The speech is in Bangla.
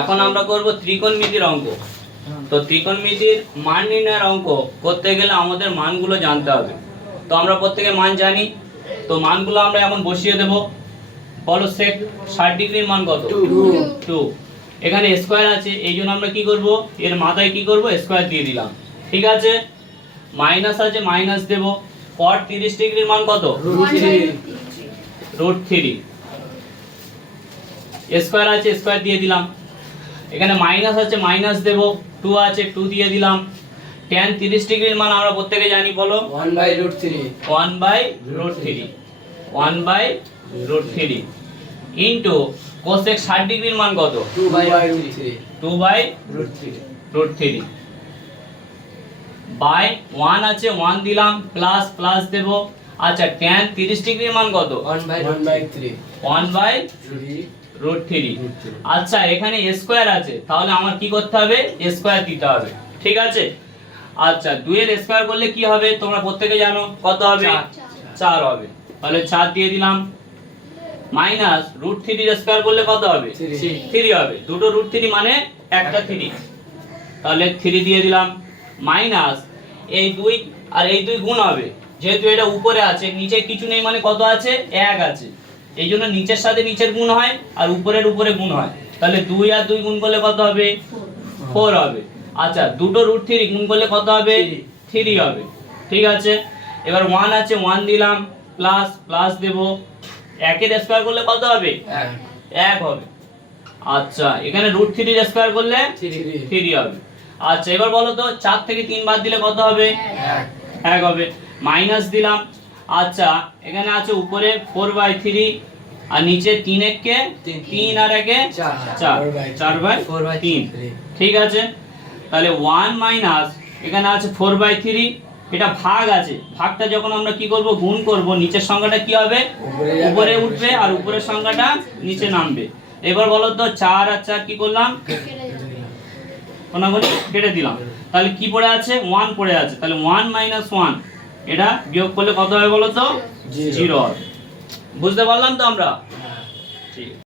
এখন আমরা করব ত্রিকোণমিতির অঙ্ক। তো ত্রিকোণমিতির মান নির্ণয়ের অঙ্ক করতে গেলে আমাদের মানগুলো জানতে হবে। তো আমরা প্রত্যেকে মান জানি, তো মানগুলো আমরা এখন বসিয়ে দেব। বলো sec 60 ডিগ্রির মান কত? 2। এখানে স্কয়ার আছে, এই জন্য আমরা কি করব, এর মাথায় কি করব, স্কয়ার দিয়ে দিলাম। ঠিক আছে, মাইনাস আছে, মাইনাস দেব। cot 30 ডিগ্রির মান কত? √3। স্কয়ার আছে, স্কয়ার দিয়ে দিলাম। এখানে মাইনাস আছে, মাইনাস দেব। 2 আছে, 2 দিয়ে দিলাম। tan 30 ডিগ্রির মান আমরা প্রত্যেকে জানি, বলো 1/√3 1/√3 ইনটু cosec 60 ডিগ্রির মান কত? 2/√3 বাই 1 আছে, 1 দিলাম, প্লাস প্লাস দেব। আচ্ছা, tan 30 ডিগ্রির মান কত? 1/√3। আচ্ছা, এখানে স্কয়ার আছে, তাহলে আমার কি করতে হবে, স্কয়ার দিতে হবে। ঠিক আছে, আচ্ছা 2 এর স্কয়ার করলে কি হবে তোমরা প্রত্যেকে জানো, কত হবে? 4 হবে। তাহলে 4 দিয়ে দিলাম। মাইনাস √3 এর স্কয়ার করলে কত হবে? 3 হবে। দুটো √3 মানে একটা 3, তাহলে 3 দিয়ে দিলাম। মাইনাস এই 2 আর এই 2 গুণ হবে, যেহেতু এটা উপরে আছে, নিচে কিছু নেই মানে কত আছে? 1 আছে। এই জন্য নিচের সাথে নিচের গুণ হয় আর উপরের উপরে গুণ হয়। তাহলে 2 আর 2 গুণ করলে কত হবে? 4 হবে। আচ্ছা, দুটো √3 গুণ করলে কত হবে? 3 হবে। ঠিক আছে, এবার 1 আছে, 1 দিলাম, প্লাস প্লাস দেব। 1 এর স্কয়ার করলে কত হবে? 1 হবে। আচ্ছা, এখানে √3 এর স্কয়ার করলে 3 হবে। আচ্ছা, এবার বলো তো 4 থেকে 3 বাদ দিলে কত হবে? 1 হবে। মাইনাস দিলাম। আচ্ছা, এখানে আছে উপরে 4/3 আর নিচে 3 একে 3 আর একে 4 4/3। ঠিক আছে, তাহলে 1 মাইনাস এখানে আছে 4/3, এটা ভাগ আছে, ভাগটা যখন আমরা কি করব, গুণ করব, নিচের সংখ্যাটা কি হবে? উপরে উঠবে আর উপরের সংখ্যাটা নিচে নামবে। এবার বলো তো 4 আর 4 কি করলাম, কোনাগুনি কেটে দিলাম। তাহলে কি পড়ে আছে? 1 পড়ে আছে। তাহলে 1 - 1 এটা বিয়োগ করলে কত হবে বলো তো? 0 হবে। বুঝতে পারলাম তো আমরা? ঠিক।